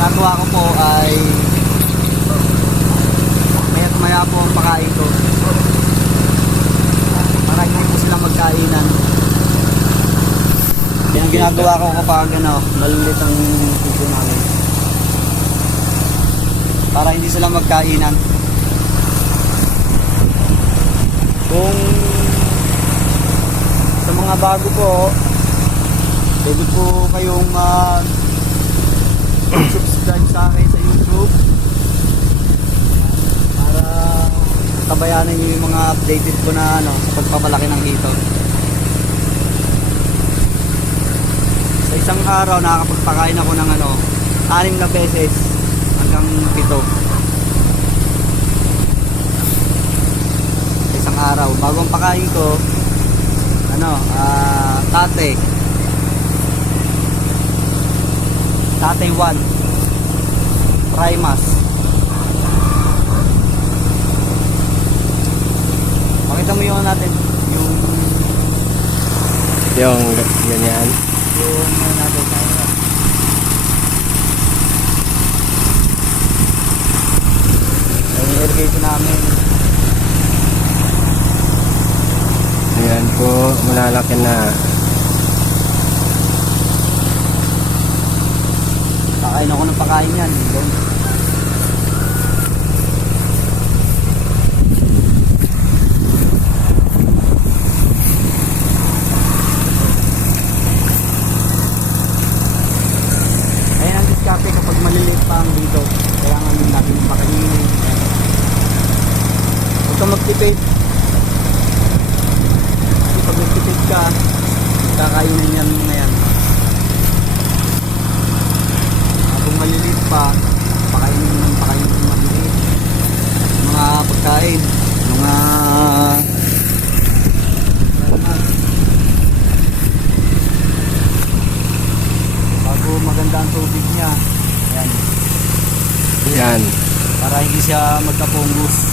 ginagawa ko po ay maya po ang pakain ko para hindi po silang magkainan. Yan ang ginagawa ko kapag malilit ang puso namin para hindi sila magkainan. Kung sa mga bago po, pwede po kayong subscribe sa akin sa YouTube para tabayanan nyo yung mga updated ko na sa pagpapalaki ng hito. Sa isang araw nakakapagpakain ako ng 6 na beses hanggang 7 sa isang araw. Bago ang pakain ko tate 1 primas. Pakita mo yung natin Yung ganyan. yung natin yung irrigation namin. Ayan po, malalaki na. Pakain ako ng pakain yan. Ayan ang diskarte kapag maliliit pa ang dito. Kailangan din natin pakainin. Huwag kang magtipid. Kasi pag nagtipid ka, kakainin yan mga yan. Kung maliliit pa, pakainin ng maliliit. Mga pagkain, mga bago maganda ang tubig niya. Ayan. Ayan. Para hindi siya magkapunggos.